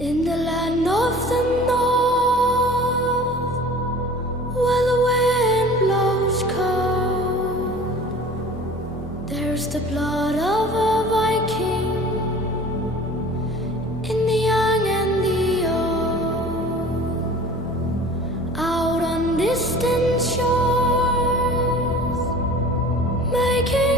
In the land of the north, where the wind blows cold, there's the blood of a Viking in the young and the old. Out on distant shores, making